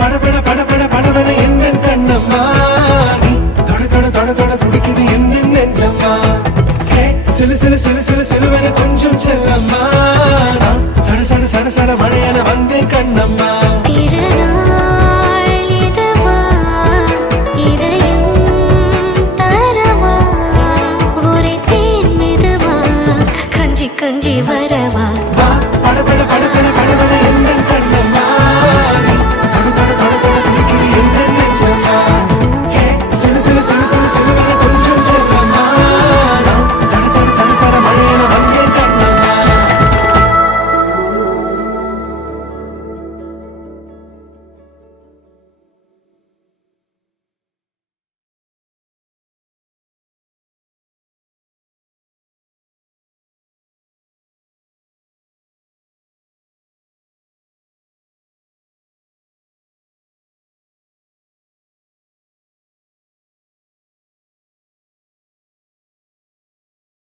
படபட படபட படபட எந்த கண்ணம்மா நீ தொட தொட தொட தொட துடிக்குது எந்த நெஞ்சம்மா ஹே சிலு சிலு சிலு சிலு சிலுவன கொஞ்சம் செல்லம்மா